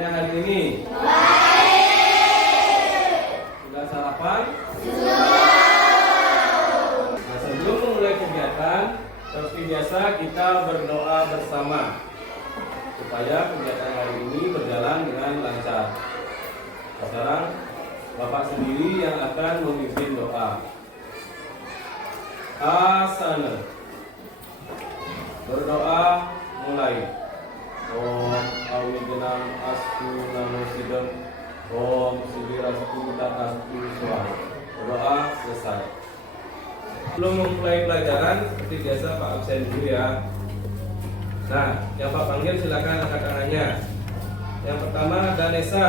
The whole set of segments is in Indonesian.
sehatnya hari ini? Sudah sarapan? Nah, sebelum memulai kegiatan, seperti biasa kita berdoa bersama supaya kegiatan hari ini berjalan dengan lancar. Sekarang Bapak sendiri yang akan memimpin doa. Asana. Berdoa mulai. Om awigenam astu namo sidam. Om sidirastu tatastu suara. Berdoa selesai. Sebelum memulai pelajaran, seperti biasa Pak absen dulu ya. Nah, yang Pak panggil silakan angkat tangannya. Yang pertama Danesa.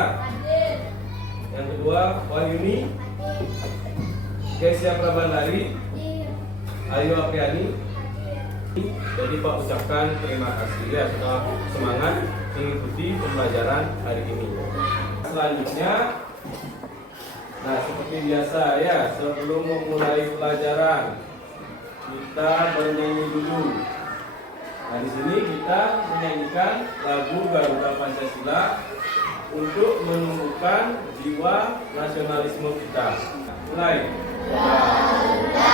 Yang kedua Wahyuni. Kesia Prabandari. Ayu Apriani. Jadi Pak ucapkan terima kasih ya sudah semangat mengikuti pembelajaran hari ini. Selanjutnya, nah seperti biasa ya, sebelum memulai pelajaran kita bernyanyi dulu. Nah di sini kita menyanyikan lagu Garuda Pancasila untuk menumbuhkan jiwa nasionalisme kita. Mulai. Garuda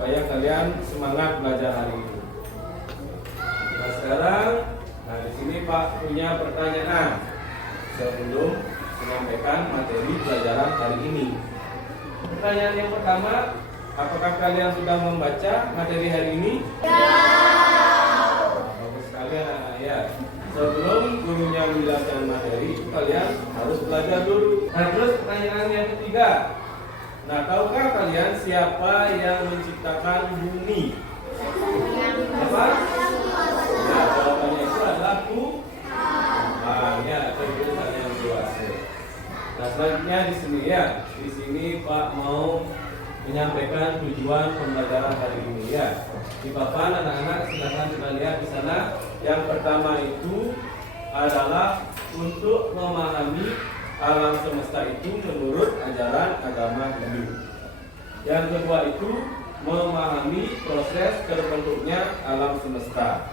supaya kalian semangat belajar hari ini. Nah sekarang, nah di sini Pak punya pertanyaan sebelum menyampaikan materi pelajaran hari ini. Pertanyaan yang pertama, apakah kalian sudah membaca materi hari ini? Ya. Bagus sekali anak-anak ya. Sebelum gurunya menjelaskan materi, kalian harus belajar dulu. Nah terus pertanyaan yang ketiga. Nah, tahukah kalian siapa yang menciptakan bumi? Siapa? Nah, jawabannya itu adalah Tuhan. Ya, atau tulisannya yang luas. Nah, selanjutnya di sini ya. Di sini Pak mau menyampaikan tujuan pembelajaran hari ini ya. Di papan anak-anak silakan kita lihat di sana. Yang pertama itu adalah untuk memahami alam semesta itu menurut ajaran agama Hindu. Yang kedua itu memahami proses terbentuknya alam semesta.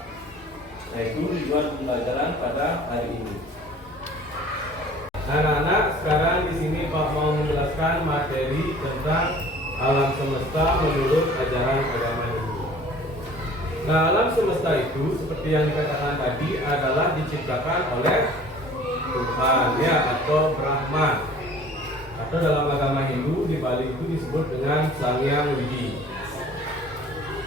Nah itu tujuan pembelajaran pada hari ini. Anak-anak, sekarang di sini Pak mau menjelaskan materi tentang alam semesta menurut ajaran agama Hindu. Nah alam semesta itu seperti yang dikatakan tadi adalah diciptakan oleh Tuhan ya atau Brahman, atau dalam agama Hindu di Bali itu disebut dengan Sang Hyang Widi.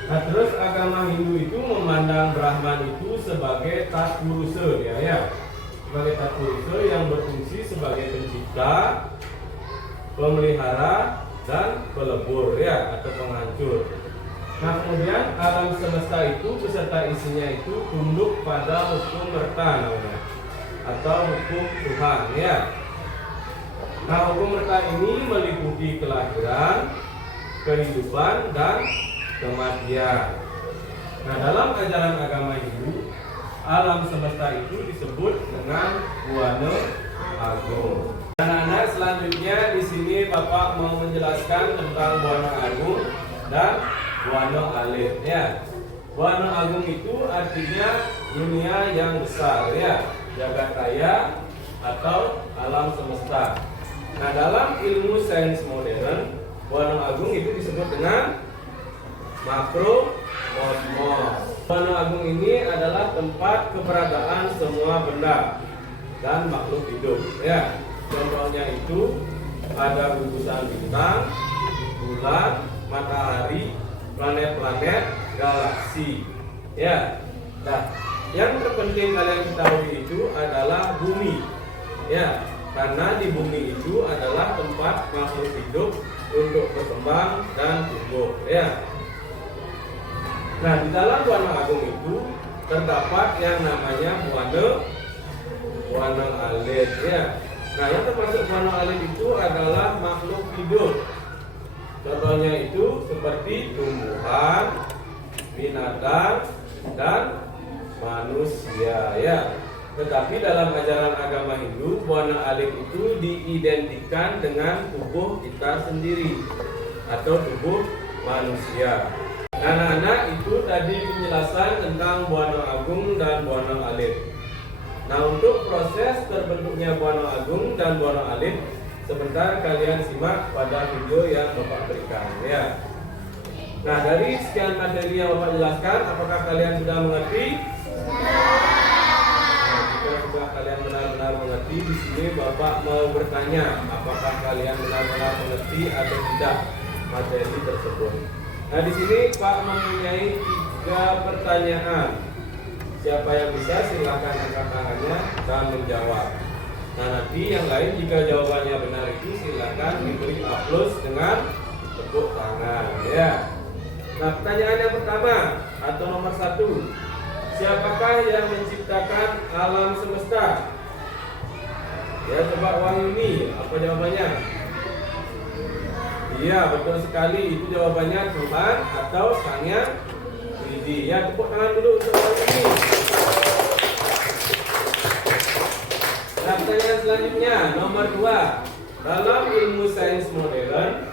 Nah terus agama Hindu itu memandang Brahman itu sebagai Tatpurusa ya, sebagai Tatpurusa yang berfungsi sebagai pencipta, pemelihara dan pelebur ya atau penghancur. Nah kemudian alam semesta itu beserta isinya itu tunduk pada hukum merta namanya, atau hukum Tuhan ya. Nah hukum merta ini meliputi kelahiran, kehidupan dan kematian. Nah dalam ajaran agama Hindu, alam semesta itu disebut dengan Buana Agung. Anak-anak, selanjutnya di sini Bapak mau menjelaskan tentang Buana Agung dan Buana Alit ya. Buana Agung itu artinya dunia yang besar ya, jagat raya atau alam semesta. Nah dalam ilmu sains modern, Buana Agung itu disebut dengan makrokosmos. Buana Agung ini adalah tempat keberadaan semua benda dan makhluk hidup ya. Contohnya itu ada gugusan bintang, bulan, matahari, planet-planet, galaksi ya. Nah yang terpenting kalian ketahui itu adalah bumi ya, karena di bumi itu adalah tempat makhluk hidup untuk berkembang dan tumbuh ya. Nah di dalam Buana Agung itu terdapat yang namanya Buana Alit ya. Nah yang termasuk Buana Alit itu ada seperti tumbuhan, binatang, dan manusia ya. Tetapi dalam ajaran agama Hindu, buana alif itu diidentikan dengan tubuh kita sendiri atau tubuh manusia. Anak-anak, itu tadi penjelasan tentang buana agung dan buana alif. Nah, untuk proses terbentuknya buana agung dan buana alif, sebentar kalian simak pada video yang Bapak berikan ya. Nah, dari sekian materi yang Bapak jelaskan, apakah kalian sudah mengerti? Nah, jika sudah kalian benar-benar mengerti, di sini Bapak mau bertanya, apakah kalian benar-benar mengerti atau tidak materi tersebut. Nah, di sini Pak mempunyai 3 pertanyaan. Siapa yang bisa silahkan angkat tangannya dan menjawab. Nah, nanti yang lain jika jawabannya benar itu silahkan diberi aplaus dengan tepuk tangan ya. Nah, pertanyaan yang pertama atau nomor 1, siapakah yang menciptakan alam semesta? Ya, coba Wahyuni, apa jawabannya? Iya, betul sekali, itu jawabannya Tuhan atau Sang Yang Widi. Ya, tepuk tangan dulu untuk Wahyuni. Nah, pertanyaan selanjutnya, nomor 2. Dalam ilmu sains modern,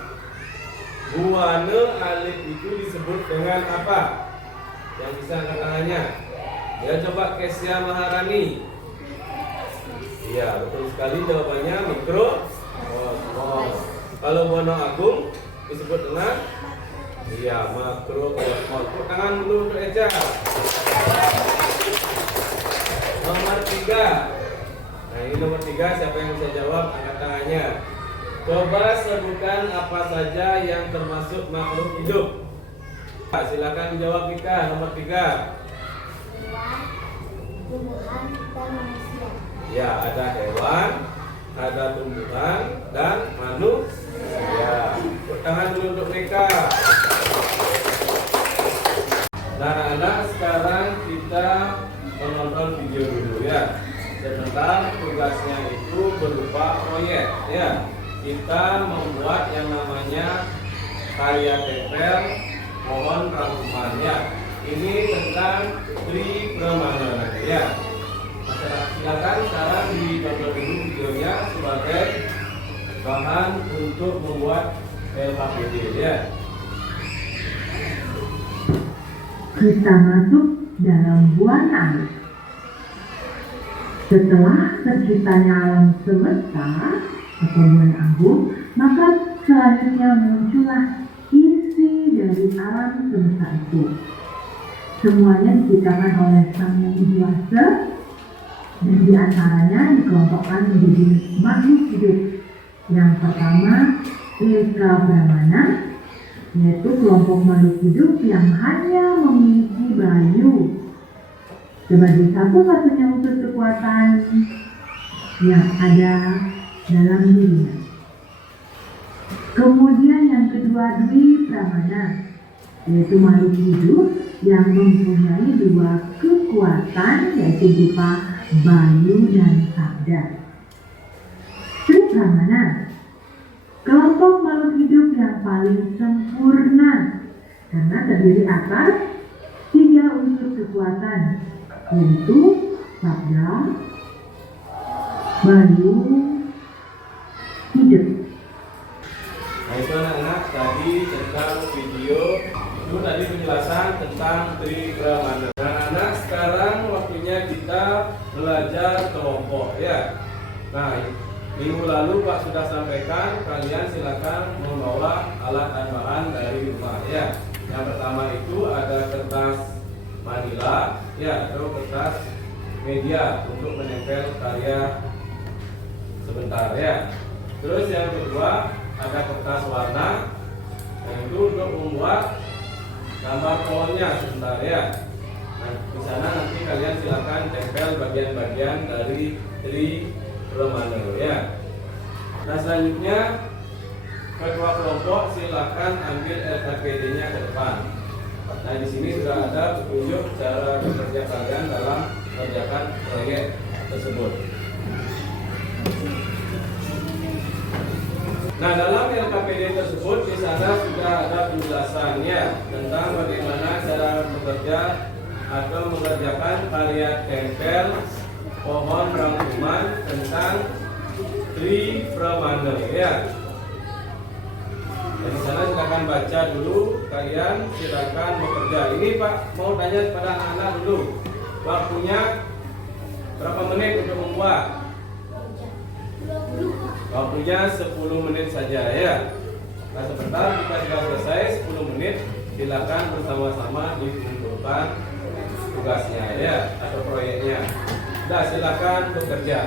buana alif itu disebut dengan apa? Yang bisa angkat tangannya. Ya, coba Kesya Maharani. Iya, betul sekali jawabannya mikrokosmos. Kalau buana agung disebut dengan makrokosmos. Tepuk tangan dulu untuk Eca. Nomor 3. Nah, ini nomor 3, siapa yang bisa jawab angkat tangannya. Coba sebutkan apa saja yang termasuk makhluk hidup. Silakan dijawab Mika, nomor 3. Hewan, tumbuhan, dan manusia. Ya, ada hewan, ada tumbuhan, dan manusia. Tepuk tangan dulu untuk mereka. Nah, anak-anak, sekarang kita menonton video dulu ya. Sebentar, tugasnya itu berupa proyek ya. Kita membuat yang namanya karya tempel pohon rangkumannya. Ini tentang Tri Pramana ya. Masyarakat, silakan sekarang ditonton dulu videonya sebagai bahan untuk membuat LKPD ya. Kita masuk dalam buana alif. Setelah terciptanya alam semesta atau buana agung, maka selanjutnya muncullah isi dari alam semesta itu. Semuanya diciptakan oleh Sang Yang Kuasa, dan diantaranya dikelompokkan menjadi makhluk hidup. Yang pertama, Eka Brahmana, yaitu kelompok makhluk hidup yang hanya memiliki bayu sebagai satu-satunya unsur kekuatan yang ada dalam dirinya. Kemudian yang kedua, Dwi Pramana, yaitu makhluk hidup yang mempunyai 2 kekuatan, yaitu berupa bayu dan sabda. Tri Pramana, kelompok makhluk hidup yang paling sempurna karena terdiri atas 3 unsur kekuatan, yaitu sabda, bayu, hidup. Nah, itu anak-anak tadi tentang video itu tadi penjelasan tentang Tri Pramana. Nah, anak, sekarang waktunya kita belajar kelompok ya. Nah, minggu lalu Pak sudah sampaikan, kalian silakan membawa alat dan bahan dari rumah ya. Yang pertama itu ada kertas manila ya, atau kertas media untuk menempel karya sebentar ya. Terus yang kedua ada kertas warna, yang itu untuk membuat gambar pohonnya sebentar ya. Nah, di sana nanti kalian silakan tempel bagian-bagian dari Tri Pramana ya. Nah, selanjutnya kedua kelompok silakan ambil LKPD-nya ke depan. Nah, di sini sudah ada petunjuk cara bekerja kalian dalam mengerjakan proyek tersebut. Nah, dalam LKPD tersebut tersebut di sana sudah ada penjelasannya tentang bagaimana cara bekerja atau mengerjakan karya tempel pohon rangkuman tentang Tri Pramana ya. Di sana silakan baca dulu, kalian silakan bekerja. Ini Pak mau tanya kepada anak-anak dulu, waktunya berapa menit untuk membuat? Waktunya 10 menit saja ya. Nah sebentar kita sudah selesai 10 menit, silakan bersama-sama dikumpulkan tugasnya ya atau proyeknya. Sudah silakan bekerja.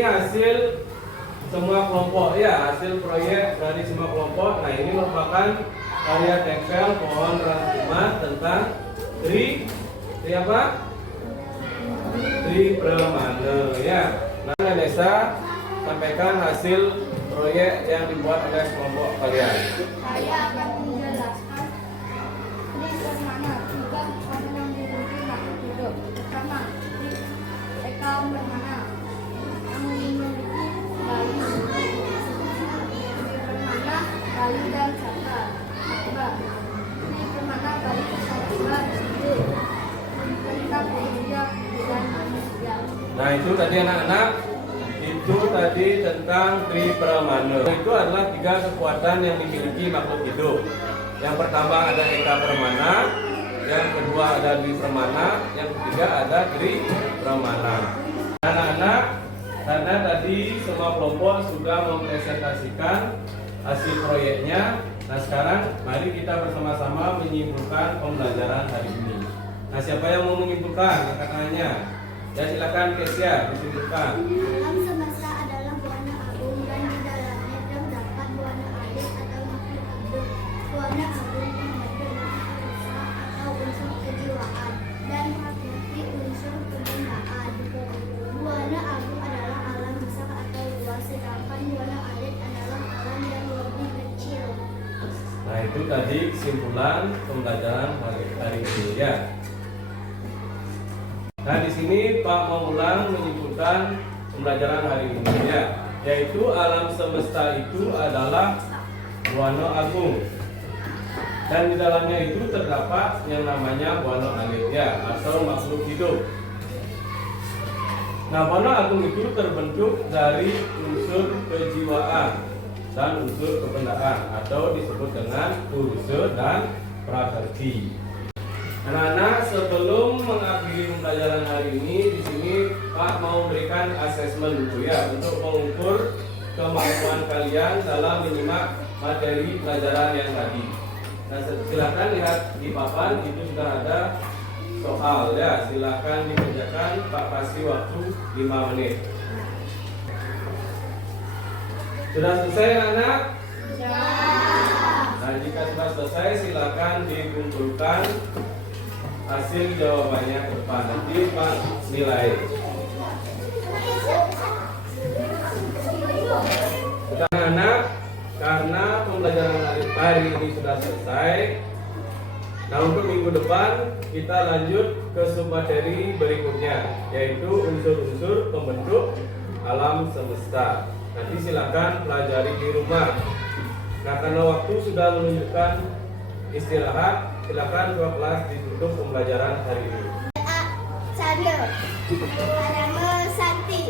Hasil semua kelompok ya, hasil proyek dari semua kelompok. Nah ini merupakan karya tempel pohon rangkuman tentang Tri apa? Tri Pramana ya. Nah Nesa sampaikan hasil proyek yang dibuat oleh kelompok kalian. Saya akan menjelaskan Tri Pramana juga pohon yang dimiliki makhluk hidup. Pertama, Eka Pramana yang memiliki bayi Bayu dan Cakra. Kedua, Tri Pramana Bayu Cakra hidup tentang manusia dan manusia. Nah itu tadi anak-anak, itu tadi tentang Tri Pramana. Itu adalah 3 kekuatan yang dimiliki makhluk hidup. Yang pertama ada Eka Pramana, yang kedua ada Dwi Pramana, yang ketiga ada Tri Pramana. Anak-anak, karena tadi semua kelompok sudah mempresentasikan hasil proyeknya. Nah sekarang mari kita bersama-sama menyimpulkan pembelajaran hari ini. Nah siapa yang mau menyimpulkan katanya? Ya silakan Kesia disimpulkan. Alam semesta adalah warna agung dan di dalamnya terdapat warna air atau makhluk hidup. Warna agung mengandung rasa atau unsur kejiwaan dan memiliki unsur kebendaan. Warna agung adalah alam besar atau luas, sedangkan warna air adalah alam yang lebih kecil. Nah itu tadi kesimpulan pembelajaran hari ini ya. Nah di sini Pak Maulang menyimpulkan pembelajaran hari ini ya, yaitu alam semesta itu adalah warna agung dan di dalamnya itu terdapat yang namanya warna alit ya atau makhluk hidup. Nah warna agung itu terbentuk dari unsur kejiwaan dan unsur kebendaan atau disebut dengan unsur dan prakerti. Anak-anak, sebelum mengakhiri pembelajaran hari ini, di sini Pak mau memberikan asesmen dulu ya untuk mengukur kemampuan kalian dalam menyimak materi pelajaran yang tadi. Nah, silakan lihat di papan itu sudah ada soal ya. Silakan dikerjakan. Pak kasih waktu 5 menit. Sudah selesai anak? Ya. Nah, jika sudah selesai silakan dikumpulkan hasil jawabannya ke depan, nanti Pak nilai. Anak-anak, karena pembelajaran hari ini sudah selesai, nah untuk minggu depan kita lanjut ke submateri berikutnya, yaitu unsur-unsur pembentuk alam semesta. Nanti silakan pelajari di rumah. Nah karena waktu sudah menunjukkan istirahat, silakan dua kelas ditutup pembelajaran hari ini. Saya Santi.